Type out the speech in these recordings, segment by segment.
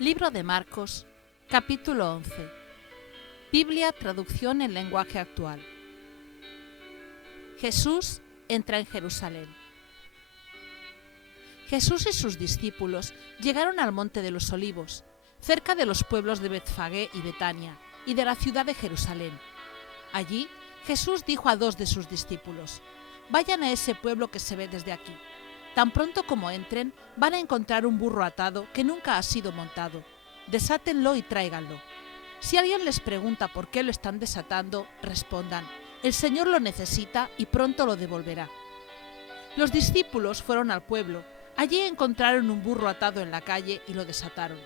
Libro de Marcos, capítulo 11. Biblia, traducción en lenguaje actual. Jesús entra en Jerusalén. Jesús y sus discípulos llegaron al Monte de los Olivos, cerca de los pueblos de Betfagé y Betania, y de la ciudad de Jerusalén. Allí, Jesús dijo a dos de sus discípulos: «Vayan a ese pueblo que se ve desde aquí. Tan pronto como entren, van a encontrar un burro atado que nunca ha sido montado. Desátenlo y tráiganlo. Si alguien les pregunta por qué lo están desatando, respondan: el Señor lo necesita y pronto lo devolverá». Los discípulos fueron al pueblo. Allí encontraron un burro atado en la calle y lo desataron.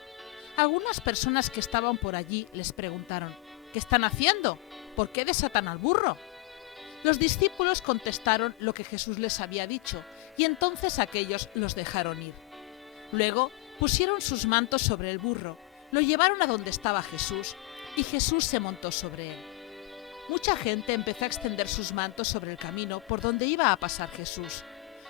Algunas personas que estaban por allí les preguntaron: «¿Qué están haciendo? ¿Por qué desatan al burro?». Los discípulos contestaron lo que Jesús les había dicho, y entonces aquellos los dejaron ir. Luego pusieron sus mantos sobre el burro, lo llevaron a donde estaba Jesús, y Jesús se montó sobre él. Mucha gente empezó a extender sus mantos sobre el camino por donde iba a pasar Jesús.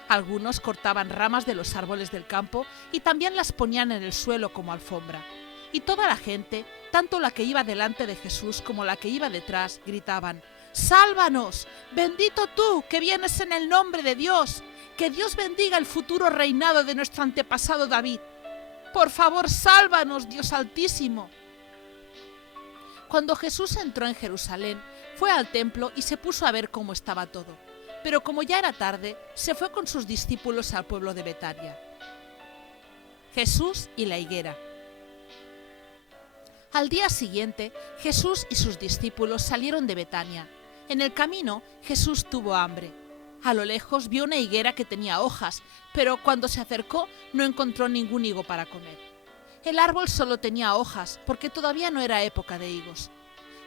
Algunos cortaban ramas de los árboles del campo y también las ponían en el suelo como alfombra. Y toda la gente, tanto la que iba delante de Jesús como la que iba detrás, gritaban: «¡Sálvanos! ¡Bendito tú que vienes en el nombre de Dios! ¡Que Dios bendiga el futuro reinado de nuestro antepasado David! ¡Por favor, sálvanos, Dios Altísimo!». Cuando Jesús entró en Jerusalén, fue al templo y se puso a ver cómo estaba todo. Pero como ya era tarde, se fue con sus discípulos al pueblo de Betania. Jesús y la higuera. Al día siguiente, Jesús y sus discípulos salieron de Betania. En el camino, Jesús tuvo hambre. A lo lejos vio una higuera que tenía hojas, pero cuando se acercó no encontró ningún higo para comer. El árbol solo tenía hojas, porque todavía no era época de higos.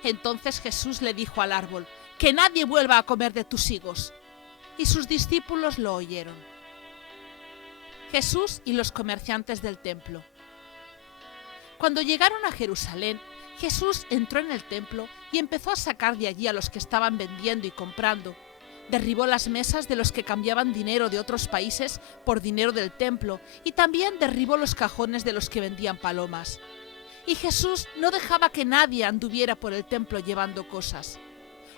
Entonces Jesús le dijo al árbol: «Que nadie vuelva a comer de tus higos». Y sus discípulos lo oyeron. Jesús y los comerciantes del templo. Cuando llegaron a Jerusalén, Jesús entró en el templo y empezó a sacar de allí a los que estaban vendiendo y comprando. Derribó las mesas de los que cambiaban dinero de otros países por dinero del templo y también derribó los cajones de los que vendían palomas. Y Jesús no dejaba que nadie anduviera por el templo llevando cosas.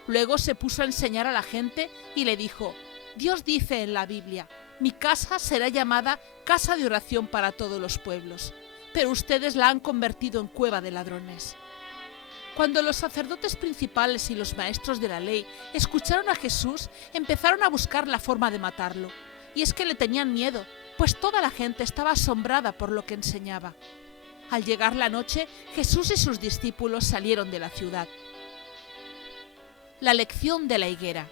Luego se puso a enseñar a la gente y le dijo: «Dios dice en la Biblia: mi casa será llamada casa de oración para todos los pueblos, pero ustedes la han convertido en cueva de ladrones». Cuando los sacerdotes principales y los maestros de la ley escucharon a Jesús, empezaron a buscar la forma de matarlo. Y es que le tenían miedo, pues toda la gente estaba asombrada por lo que enseñaba. Al llegar la noche, Jesús y sus discípulos salieron de la ciudad. La lección de la higuera.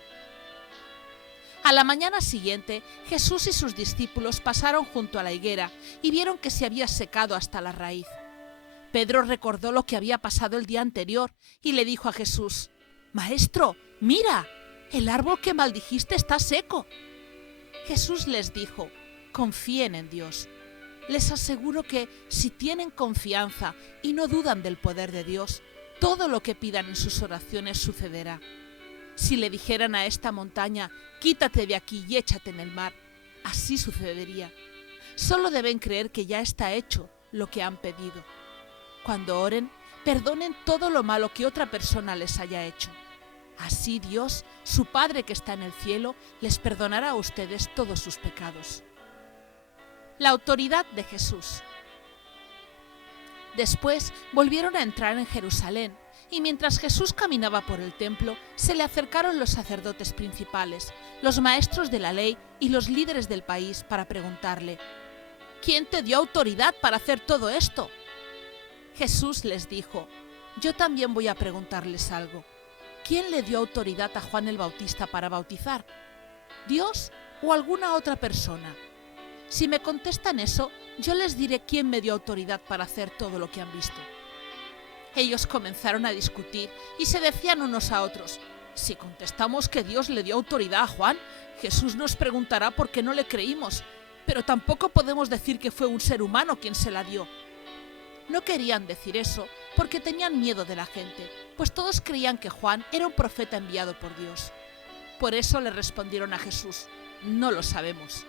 A la mañana siguiente, Jesús y sus discípulos pasaron junto a la higuera y vieron que se había secado hasta la raíz. Pedro recordó lo que había pasado el día anterior y le dijo a Jesús: «Maestro, mira, el árbol que maldijiste está seco». Jesús les dijo: «Confíen en Dios. Les aseguro que si tienen confianza y no dudan del poder de Dios, todo lo que pidan en sus oraciones sucederá. Si le dijeran a esta montaña: quítate de aquí y échate en el mar, así sucedería. Solo deben creer que ya está hecho lo que han pedido. Cuando oren, perdonen todo lo malo que otra persona les haya hecho. Así Dios, su Padre que está en el cielo, les perdonará a ustedes todos sus pecados». La autoridad de Jesús. Después volvieron a entrar en Jerusalén, y mientras Jesús caminaba por el templo, se le acercaron los sacerdotes principales, los maestros de la ley y los líderes del país para preguntarle: «¿Quién te dio autoridad para hacer todo esto?». Jesús les dijo: «Yo también voy a preguntarles algo. ¿Quién le dio autoridad a Juan el Bautista para bautizar? ¿Dios o alguna otra persona? Si me contestan eso, yo les diré quién me dio autoridad para hacer todo lo que han visto». Ellos comenzaron a discutir y se decían unos a otros: «Si contestamos que Dios le dio autoridad a Juan, Jesús nos preguntará por qué no le creímos, pero tampoco podemos decir que fue un ser humano quien se la dio». No querían decir eso porque tenían miedo de la gente, pues todos creían que Juan era un profeta enviado por Dios. Por eso le respondieron a Jesús: «No lo sabemos».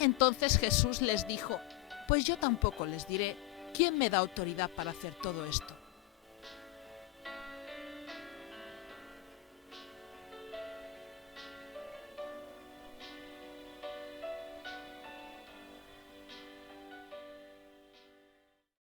Entonces Jesús les dijo: «Pues yo tampoco les diré ¿quién me da autoridad para hacer todo esto?